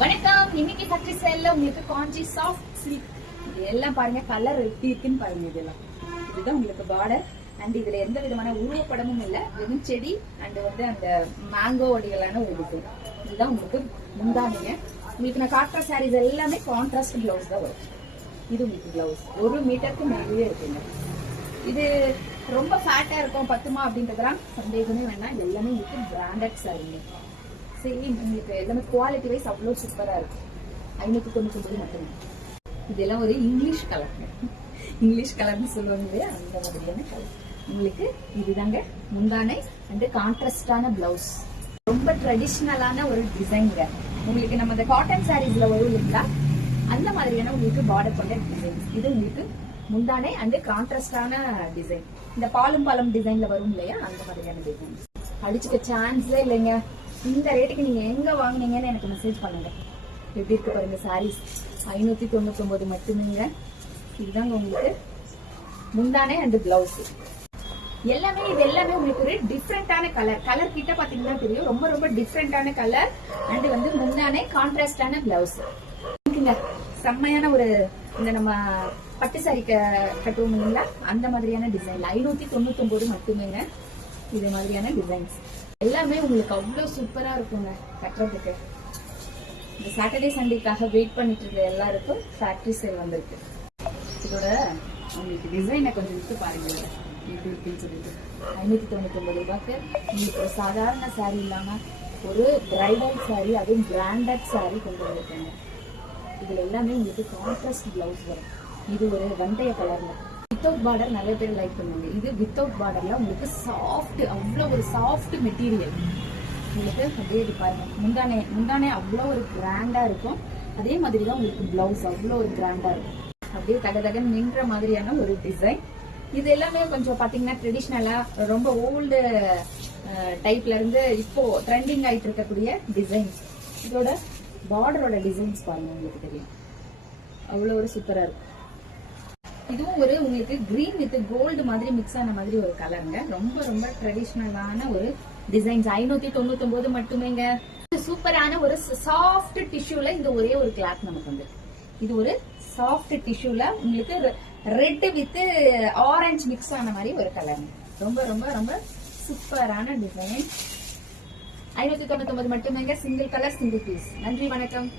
வணக்கம். இன்னைக்கு ஃபேக்டரி சேல்ல உங்களுக்கு காஞ்சி சாஃப்ட் சில்க் இது எல்லாம் பாருங்க, கலர் எப்படி இருக்குன்னு பாருங்க. இதுதான் உங்களுக்கு பார்டர். அண்ட் இதுல எந்த விதமான உருவப்படமும் இல்ல, வெறும் செடி அண்ட் வந்து அந்த மேங்கோ வடிகளான ஒரு டிசைன். இதுதான் உங்களுக்கு முந்தானிங்க. உங்களுக்கு நான் காட்டுற சாரீஸ் எல்லாமே கான்ட்ராஸ்ட் பிளவுஸ் தான் வரும். இது உங்களுக்கு பிளவுஸ் 1 மீட்டருக்கு மேலேயே இருக்குங்க. இது ரொம்ப ஃபேட்டா இருக்கும், பத்துமா அப்படின்றதுலாம் சந்தேகமே வேணாம். இது எல்லாமே உங்களுக்கு பிராண்டட் சாரீங்க. சரி, உங்களுக்கு எல்லாமே குவாலிட்டி வைஸ் அவ்வளோ சூப்பரா இருக்கும். 599 மட்டுமே. இதெல்லாம் ஒரு இங்கிலீஷ் கலர், இங்கிலீஷ் கலர்னு சொல்லுவாங்க இல்லையா, அந்த மாதிரியான கலர். உங்களுக்கு இதுதாங்க முந்தானை அண்ட் கான்ட்ராஸ்டான பிளவுஸ். ரொம்ப ட்ரெடிஷ்னலான ஒரு டிசைன்ங்க. உங்களுக்கு நம்ம இந்த காட்டன் சாரீஸ்ல வரும் இல்லைங்களா, அந்த மாதிரியான உங்களுக்கு பார்டர் கொண்ட டிசைன். இது உங்களுக்கு முந்தானை அண்ட் கான்ட்ராஸ்டான டிசைன். இந்த பாலும் பாலம் டிசைன்ல வரும் இல்லையா, அந்த மாதிரியான டிசைன். அடிச்சுக்க சான்ஸே இல்லைங்க. இந்த ரேட்டுக்கு நீங்க எங்க வாங்குனீங்கன்னு எனக்கு மெசேஜ் பண்ணுங்க. எப்படி இருக்கு பாருங்க சாரீஸ். 599 மட்டுமேங்க. இதுதாங்க உங்களுக்கு முந்தானை அண்ட் பிளவுஸ். எல்லாமே இது எல்லாமே உங்களுக்கு ஒரு டிஃப்ரெண்டான கலர். கலர் கிட்ட பாத்தீங்கன்னா தெரியும், ரொம்ப ரொம்ப டிஃப்ரெண்டான கலர். அண்ட் வந்து முந்தானை கான்ட்ராஸ்டான பிளவுஸ். செம்மையான ஒரு இந்த நம்ம பட்டு சாரி கட்டுவோம் இல்லைங்களா, அந்த மாதிரியான டிசைன். 599 மட்டுமேங்க. இது மாதிரியான டிசைன்ஸ் எல்லாமே உங்களுக்கு அவ்வளவு சூப்பரா இருக்குங்க கட்டுறதுக்கு. இந்த சாட்டர்டே சண்டேக்காக வெயிட் பண்ணிட்டு இருக்க எல்லாருக்கும் ஃபேக்டரி சேல் வந்திருக்கு. இதோட உங்களுக்கு டிசைனை கொஞ்சம் விட்டு பாருங்க எப்படி இருக்குன்னு சொல்லிட்டு. 599 ரூபாய்க்கு உங்களுக்கு ஒரு சாதாரண சாரி இல்லாம ஒரு பிரைடல் சாரி, அதுவும் பிராண்டட் சாரி கொண்டு வந்திருக்காங்க. இதுல எல்லாமே உங்களுக்கு கான்ட்ராஸ்ட் பிளவுஸ் வரும். இது ஒரு வெந்தய கலர்ல வித்தவுட் பார்டர் நிறைய பேர் லைக் பண்ணுவாங்க. இது வித்தவுட் பார்டர்ல உங்களுக்கு சாஃப்ட், அவ்வளோ ஒரு சாஃப்ட் மெட்டீரியல். உங்களுக்கு அப்படியே இது பாருங்க, முந்தானே அவ்வளோ ஒரு கிராண்டா இருக்கும். அதே மாதிரி தான் உங்களுக்கு பிளவுஸ் அவ்வளோ ஒரு கிராண்டா இருக்கும். அப்படியே தகதகன்னு நின்ற மாதிரியான ஒரு டிசைன். இது எல்லாமே கொஞ்சம் பாத்தீங்கன்னா ட்ரெடிஷ்னலா ரொம்ப ஓல்டு டைப்ல இருந்து இப்போ ட்ரெண்டிங் ஆயிட்டு இருக்கக்கூடிய டிசைன்ஸ். இதோட பார்டரோட டிசைன்ஸ் பாருங்க, உங்களுக்கு தெரியும் அவ்வளோ ஒரு சூப்பரா இருக்கும். இதுவும் ஒரு உங்களுக்கு கிரீன் வித் கோல்டு மாதிரி மிக்ஸ் ஆன மாதிரி ஒரு கலருங்க. ரொம்ப ரொம்ப ட்ரெடிஷ்னலான ஒரு டிசைன்ஸ். 599 மட்டுமேங்க. சூப்பரான ஒரு சாஃப்ட் டிஷ்யூல இந்த ஒரே ஒரு கிளாத் நமக்கு வந்து. இது ஒரு சாஃப்ட் டிஷ்யூல உங்களுக்கு ரெட் வித் ஆரஞ்சு மிக்ஸ் ஆன மாதிரி ஒரு கலர். ரொம்ப ரொம்ப ரொம்ப சூப்பரான டிசைன். 599 மட்டுமேங்க. Single colour, single piece. நன்றி, வணக்கம்.